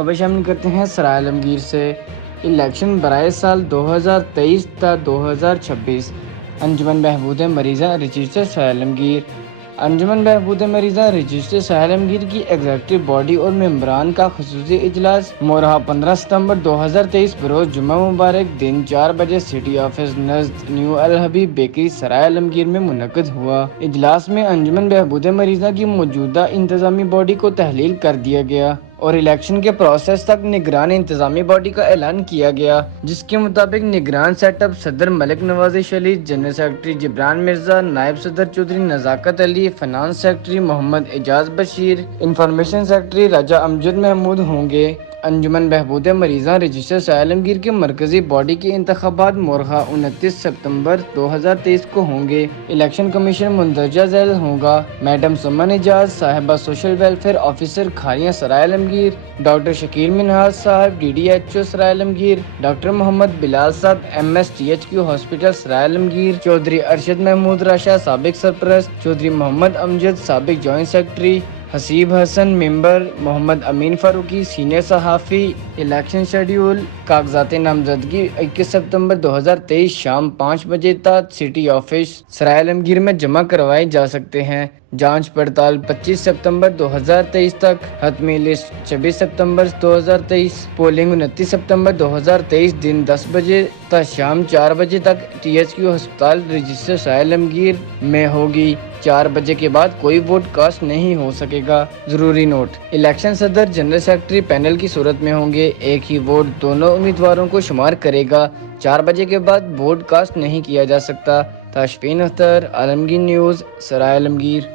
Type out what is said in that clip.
खबर शामिल करते हैं सराय आलमगीर से। इलेक्शन बराए साल 2023 ता 2026 अंजुमन बहबूद मरीज़ा रजिस्टर सराय आलमगीर। अंजुमन बहबूद मरीज़ा रजिस्टर सराय आलमगीर की एग्जीक्यूटिव बॉडी और मेंबरान का खसूसी इजलास मोरहा 15 सितंबर 2023 बरोज़ जुम्मा मुबारक दिन 4 बजे सिटी ऑफिस नज़द न्यू अल हबीब बेकरी सराय आलमगीर में मुनक़्क़िद हुआ। इजलास में अंजुमन बहबूद मरीज़ा की मौजूदा इंतज़ामी बॉडी को तहलील कर दिया गया और इलेक्शन के प्रोसेस तक निगरान इंतजामी बॉडी का ऐलान किया गया, जिसके मुताबिक निगरान सेटअप सदर मलिक नवाज शरीफ, जनरल सेक्रेटरी जिब्रान मिर्जा, नायब सदर Chaudhry Nazakat Ali, finance secretary Mohammad Ejaz Bashir, information secretary Raja Amjad Mahmood होंगे। अंजुमन बहबूद मरीज़ा रजिस्टर सराय आलमगीर के मरकजी बॉडी के इंतखाबात मोरहा 29 सितंबर 2023 को होंगे। इलेक्शन कमीशन मुंदरजा झैल होगा। मैडम सुमन एजाज साहिबा social welfare officer Kharian Sarai Alamgir, doctor Shakeel Minhaj साहब DDHO सराय आलमगीर, डॉक्टर मोहम्मद बिलाल साहब MSTHQ हॉस्पिटल सराय आलमगीर, चौधरी अरशद महमूद राशा साबिक सरपरस्त, चौधरी मोहम्मद अमजद साबिक joint secretary, Haseeb Hassan member, Mohammad Amin Farooqui senior सहाफ़ी। इलेक्शन शेड्यूल कागजात नामजदगी 21 सितंबर 2023 शाम 5 बजे तक सिटी ऑफिस सराय आलमगीर में जमा करवाए जा सकते हैं। जांच पड़ताल 25 सितंबर 2023 तक, हतमी लिस्ट 26 सितंबर 2023, पोलिंग 29 सितंबर 2023 दिन 10 बजे तक शाम 4 बजे तक THQ अस्पताल रजिस्टर सराय आलमगीर में होगी। 4 बजे के बाद कोई वोट कास्ट नहीं हो सकेगा। जरूरी नोट, इलेक्शन सदर जनरल सेक्रेटरी पैनल की सूरत में होंगे। एक ही वोट दोनों उम्मीदवारों को शुमार करेगा। 4 बजे के बाद वोट कास्ट नहीं किया जा सकता। ताशफीन अख्तर, आलमगीर न्यूज़, सराय आलमगीर।